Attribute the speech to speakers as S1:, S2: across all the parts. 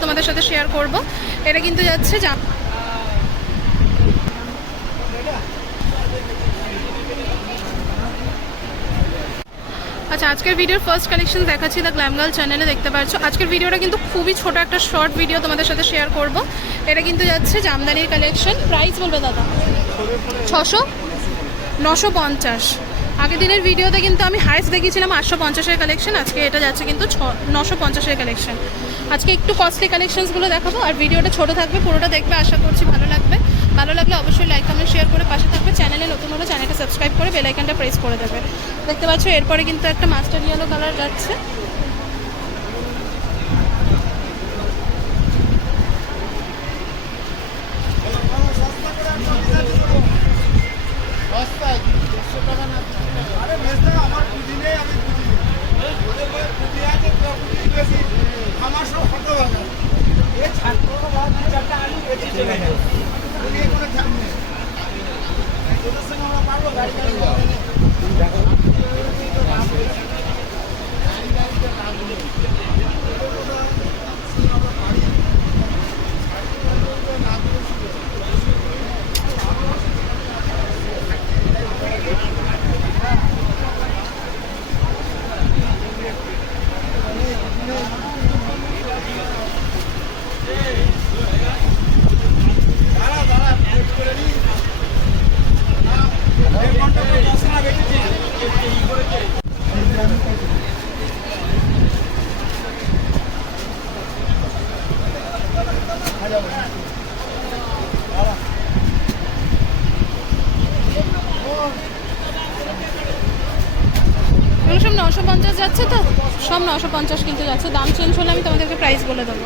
S1: তোমাদের সাথে শেয়ার করব। এটা কিন্তু যাচ্ছে জাম আচ্ছা আজকের ভিডিওর ফার্স্ট কালেকশন দেখাচ্ছি দ্য গ্ল্যামগার্ল চ্যানেলে দেখতে পাচ্ছ আজকের ভিডিওটা কিন্তু খুবই ছোট একটা শর্ট ভিডিও তোমাদের সাথে শেয়ার করব। এটা কিন্তু যাচ্ছে জামদানির কালেকশন প্রাইস বলবে দাদা? ছশো? নশো পঞ্চাশ। আগের দিনের ভিডিওতে কিন্তু আমি হাইস্ট দেখিয়েছিলাম আটশো পঞ্চাশের কালেকশন আজকে এটা যাচ্ছে কিন্তু ছ নশো পঞ্চাশের কালেকশন আজকে একটু কস্টলি কালেকশনসগুলো দেখাবো, আর ভিডিওটা ছোট থাকবে, পুরোটা দেখবে, আশা করছি ভালো লাগবে। ভালো লাগলে অবশ্যই লাইক কমেন্ট শেয়ার করে পাশে থাকবে। চ্যানেলে নতুন হলে চ্যানেলটা সাবস্ক্রাইব করে বেলাইকানটা প্রেস করে দেবে। দেখতে পাচ্ছ, এরপরে কিন্তু একটা মাস্টার ইয়েলো কালার যাচ্ছে। ◆ এগুলো সব নশো পঞ্চাশ যাচ্ছে তো? সব নশো পঞ্চাশ কিন্তু যাচ্ছে। দাম চেঞ্জ হলে আমি তোমাদেরকে প্রাইস বলে দেবো।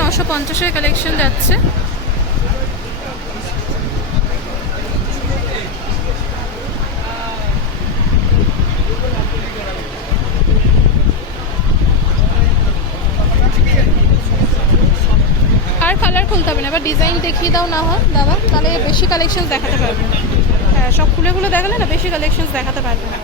S1: নশো পঞ্চাশের কালেকশন যাচ্ছে। আর কালার খুলতে হবে না, এবার ডিজাইন দেখিয়ে দাও না হয়, দাদা, তাহলে বেশি কালেকশন দেখাতে পারবে হ্যাঁ সব খুলে খুলে দেখালে না, বেশি কালেকশন দেখাতে পারবে না।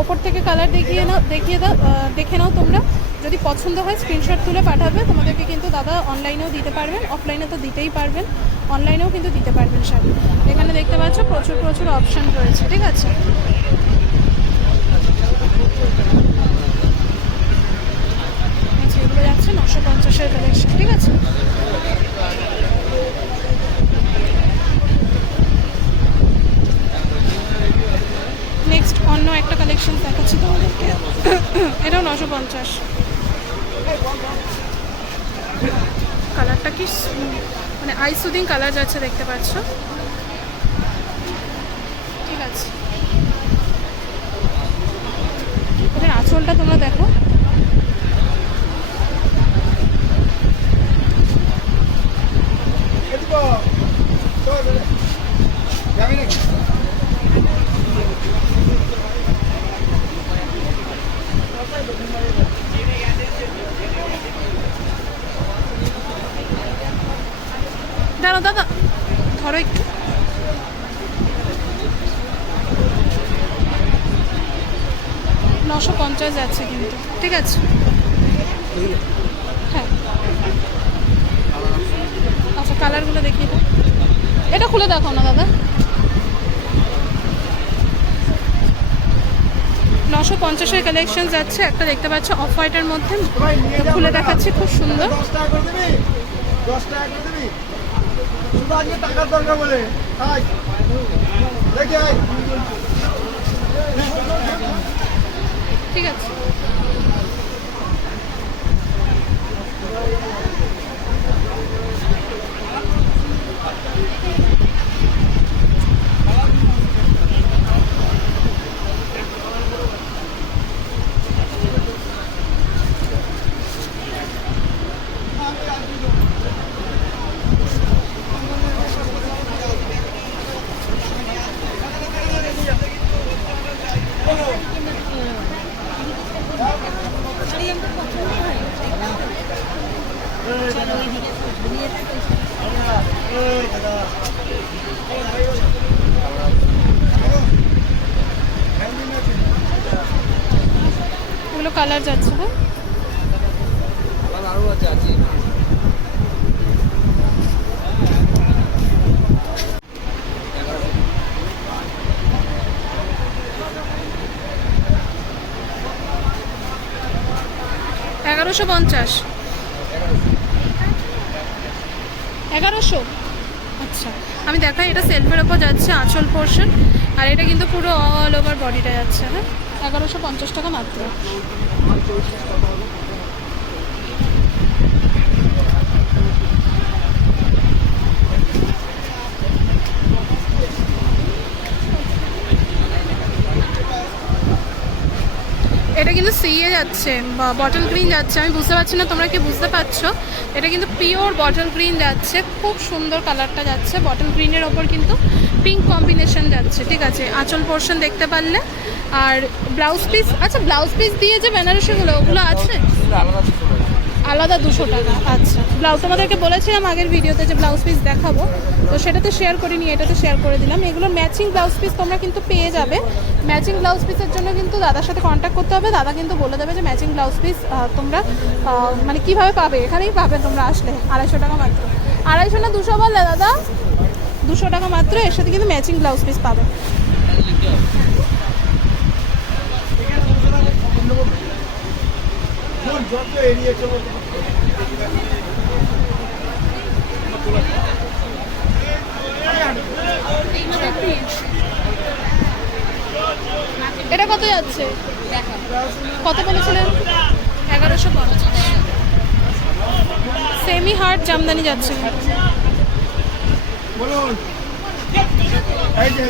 S1: ওপর থেকে কালার দেখিয়ে নাও, দেখিয়ে দাও দেখে নাও তোমরা। যদি পছন্দ হয় স্ক্রিনশট তুলে পাঠাবে। তোমাদেরকে কিন্তু দাদা অনলাইনেও দিতে পারবেন অফলাইনে তো দিতেই পারবেন অনলাইনেও কিন্তু দিতে পারবেন শাড়ি। এখানে দেখতে পাচ্ছ, প্রচুর প্রচুর অপশন রয়েছে, ঠিক আছে? এগুলো যাচ্ছে, নশো পঞ্চাশের কালেকশন ঠিক আছে? নেক্সট অন্য একটা কালেকশন দেখাচ্ছি তোমাদেরকে। এটাও নশো পঞ্চাশ। কালারটা কি মানে আই সুদিং কালার যাচ্ছে দেখতে পাচ্ছ। ঠিক আছে। এদের আঁচলটা তোমরা দেখো।
S2: এদিকে চল যাবি
S1: দাদা ধরো একটু। নশো পঞ্চাশ যাচ্ছে কিন্তু, ঠিক আছে? হ্যাঁ। আচ্ছা কালারগুলো দেখিয়ে এটা খুলে দেখো না, দাদা। নশো পঞ্চাশের কালেকশন যাচ্ছে। একটা দেখতে পাচ্ছ অফ হোয়াইটের মধ্যে। খুলে। দেখাচ্ছি, খুব সুন্দর।
S2: দশ টাকা করে দিবি দশ টাকা করে দিবি শুধু আজকে টাকার দরকার বলে তাই দেখি আয়।
S1: ঠিক আছে এগুলো কালার
S3: আছে
S1: এগারোশো পঞ্চাশ। এগারোশো? আচ্ছা। আমি দেখাই এটা সেলফের ওপর যাচ্ছে আঁচল পোর্শন আর এটা কিন্তু পুরো অল ওভার বডিটা যাচ্ছে হ্যাঁ? এগারোশো পঞ্চাশ টাকা মাত্র। এটা কিন্তু সিয়ে যাচ্ছে বটল গ্রিন যাচ্ছে। আমি বুঝতে পারছি না তোমরা কি বুঝতে পারছ? এটা কিন্তু পিওর বটল গ্রিন যাচ্ছে, খুব সুন্দর কালারটা যাচ্ছে। বটল গ্রিনের ওপর কিন্তু পিঙ্ক কম্বিনেশন যাচ্ছে, ঠিক আছে? আঁচল পোর্শন দেখতে পারলে। আর ব্লাউজ পিস আচ্ছা ব্লাউজ পিস দিয়ে যে বেনারসিগুলো ওগুলো আছে?
S3: আলাদা
S1: আলাদা দুশো টাকা। আচ্ছা। ব্লাউজ তোমাদেরকে বলেছিলাম আগের ভিডিওতে যে ব্লাউজ পিস দেখাবো তো সেটাতে শেয়ার করিনি এটাতে শেয়ার করে দিলাম। এগুলো ম্যাচিং ব্লাউজ পিস তোমরা কিন্তু পেয়ে যাবে। ম্যাচিং ব্লাউজ পিসের জন্য কিন্তু দাদার সাথে কন্ট্যাক্ট করতে হবে। দাদা কিন্তু বলে দেবে যে ম্যাচিং ব্লাউজ পিস তোমরা মানে কীভাবে পাবে? এখানেই পাবে তোমরা আসলে আড়াইশো টাকা মাত্র। আড়াইশো না দুশো বললে দাদা? দুশো টাকা মাত্র এর সাথে কিন্তু ম্যাচিং ব্লাউজ পিস পাবে।
S2: যত এড়িয়ে চলো।
S1: এটা কত যাচ্ছে? কত বলেছিলেন? এগারোশো পঞ্চাশ। সেমি হার্ড জামদানি যাচ্ছে।
S2: বলুন। এই যে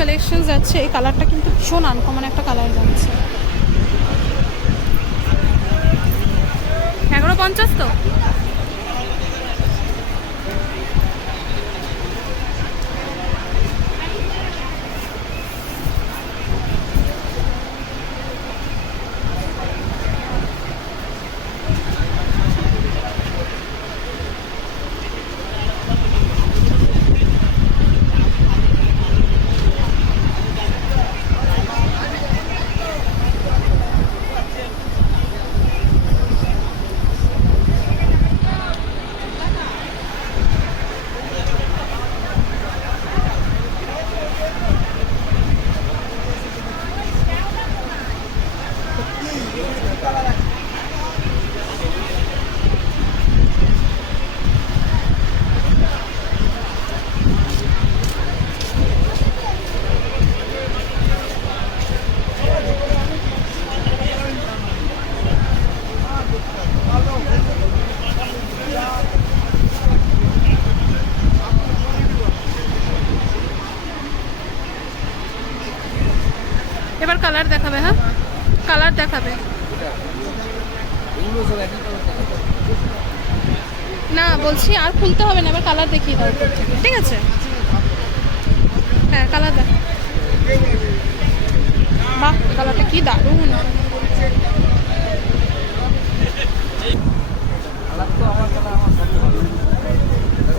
S1: কালেকশন যাচ্ছে এই কালারটা কিন্তু ভীষণ আনকমন একটা কালার যাচ্ছে। এগারো পঞ্চাশ তো? এবার কালার দেখাবে হ্যাঁ? কালার দেখাবে। না, বলছি আর খুলতে হবে না, এবার কালার দেখিয়ে দাও। ঠিক আছে? হ্যাঁ কালার দেখ। বাহ কালারটা কি দারুণ।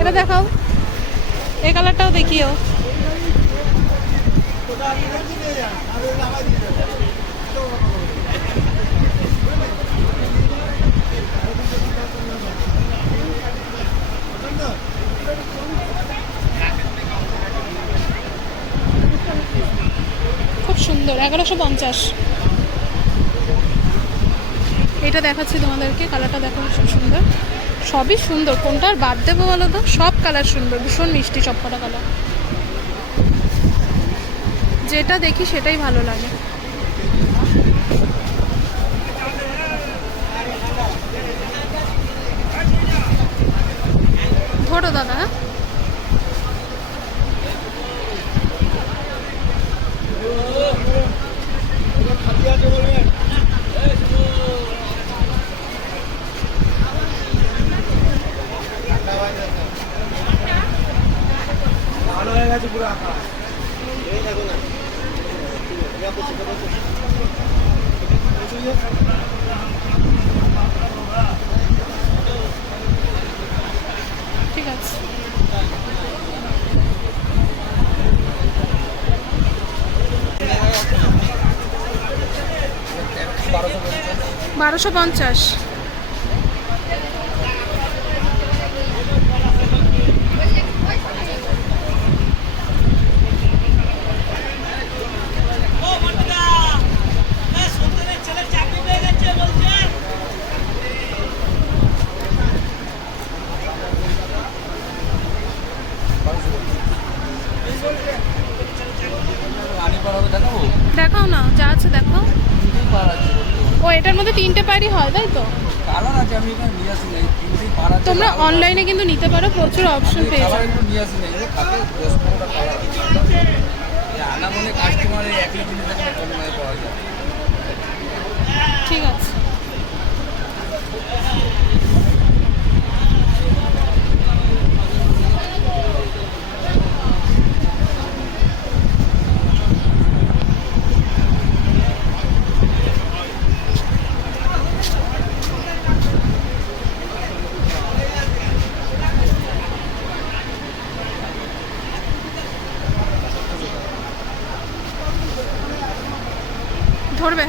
S1: এটা দেখাও। এই কালারটাও দেখিও। খুব সুন্দর, এগারোশো পঞ্চাশ। এটা দেখাচ্ছি তোমাদেরকে, কালারটা দেখো ভীষণ সুন্দর। সবই সুন্দর, কোনটা আর বাদ দেবো বলো তো? সব কালার সুন্দর, ভীষণ মিষ্টি সব কটা কালার। যেটা দেখি সেটাই ভালো লাগে ধরো দাদা হ্যাঁ
S2: খালি আছে বলবেন ভালো হয়ে গেছে পুরো আঁকা এই দেখো না
S1: ঠিক আছে বারোশো পঞ্চাশ। দেখাও না যা আছে দেখো এটার মধ্যে তিনটে পাড়ি হয় তাই তো?
S3: কালার আছে আমি এখানে নিয়ে আসি নাই। তিনটেই পার আছে।
S1: তোমরা অনলাইনে কিন্তু নিতে পারো প্রচুর অপশন পেয়ে যাবে।
S3: একটু নিয়ে আসি নাই। আনা মনে কম পাওয়া যায়
S1: ঠিক আছে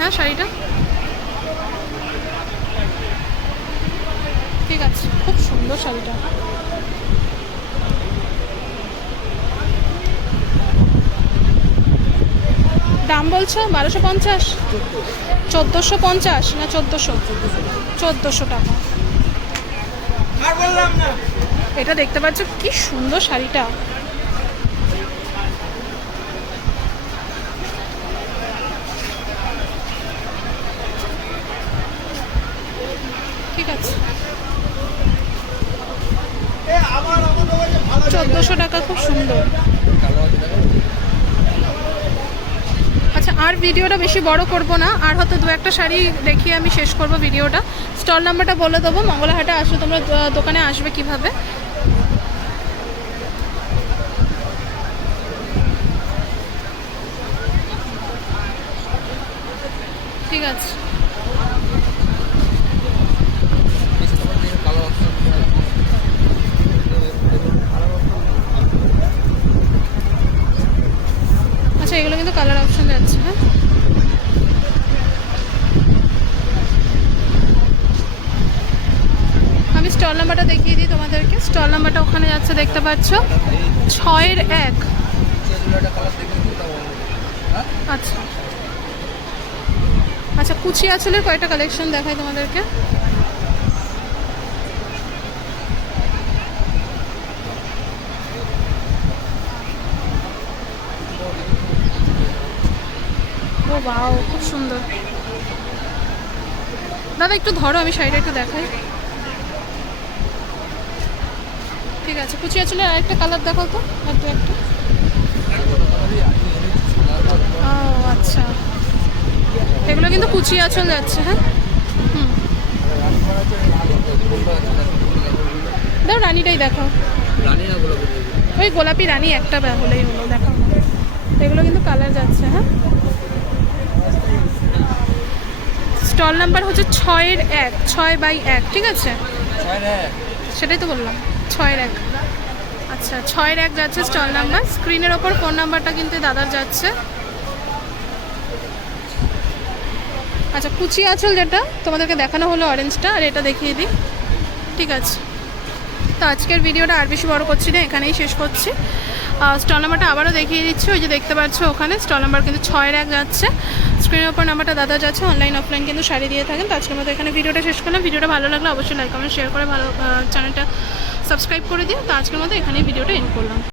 S1: হ্যাঁ শাড়িটা। ঠিক আছে খুব সুন্দর শাড়িটা। দাম বলছো বারোশো পঞ্চাশ? চোদ্দোশো পঞ্চাশ না চোদ্দোশো? চোদ্দোশো টাকা। এটা দেখতে পাচ্ছ কি সুন্দর শাড়িটা ঠিক আছে টাকা খুব সুন্দর।
S3: দেখো
S1: আর ভিডিওটা বেশি বড় করব না, আর হয়তো দু একটা শাড়ি দেখিয়ে আমি শেষ করব ভিডিওটা। স্টল নাম্বারটা বলে দেবো, মঙ্গলাহাটে আসো, তোমরা দোকানে আসবে কীভাবে। ঠিক আছে
S3: কালো অপশন
S1: আচ্ছা এগুলো কিন্তু কালার অপশন যাচ্ছে হ্যাঁ? আমি স্টল নাম্বারটা দেখিয়ে দিই তোমাদেরকে। স্টল নাম্বারটা ওখানে যাচ্ছে, দেখতে পাচ্ছ? ছয়ের এক। আচ্ছা। আচ্ছা কুচি আঁচলের কয়টা কালেকশন দেখাই তোমাদেরকে। বাও খুব সুন্দর। দাদা, একটু ধরো, আমি শাড়িটা একটু দেখাই। ঠিক আছে কুচি আঁচলের আরেকটা কালার দেখাও তো, আর দু একটা। ও আচ্ছা। এগুলো কিন্তু কুচি আঁচল যাচ্ছে হ্যাঁ? হুম। দাও, রানিটাই দেখাও। ওই গোলাপি রানী একটা হলেই হলো দেখাও। এগুলো কিন্তু কালার যাচ্ছে হ্যাঁ? স্টল নাম্বার হচ্ছে ছয়ের এক ছয় বাই এক ঠিক আছে? সেটাই তো বললাম ছয়ের এক। আচ্ছা ছয়ের এক যাচ্ছে স্টল নাম্বার। স্ক্রিনের ওপর ফোন নাম্বারটা কিন্তু দাদার যাচ্ছে। আচ্ছা কুচি আঁচল যেটা তোমাদেরকে দেখানো হলো অরেঞ্জটা আর এটা দেখিয়ে দিই। ঠিক আছে। তো আজকের ভিডিওটা আর বেশি বড় করছি না এখানেই শেষ করছি। স্টল নাম্বারটা আবারও দেখিয়ে দিচ্ছি। ওই যে দেখতে পাচ্ছ ওখানে স্টল নাম্বার কিন্তু ছয়ের এক যাচ্ছে। স্ক্রিনের ওপর নাম্বারটা দাদা যাচ্ছে অনলাইন অফলাইন কিন্তু শাড়ি দিয়ে থাকেন। তো আজকের মতো এখানে ভিডিওটা শেষ করলাম। ভিডিওটা ভালো লাগলে অবশ্যই লাইক কমেন্ট শেয়ার করে ভালো চ্যানেলটা সাবস্ক্রাইব করে দিও। তো আজকের মতো এখানেই ভিডিওটা এন্ড করলাম।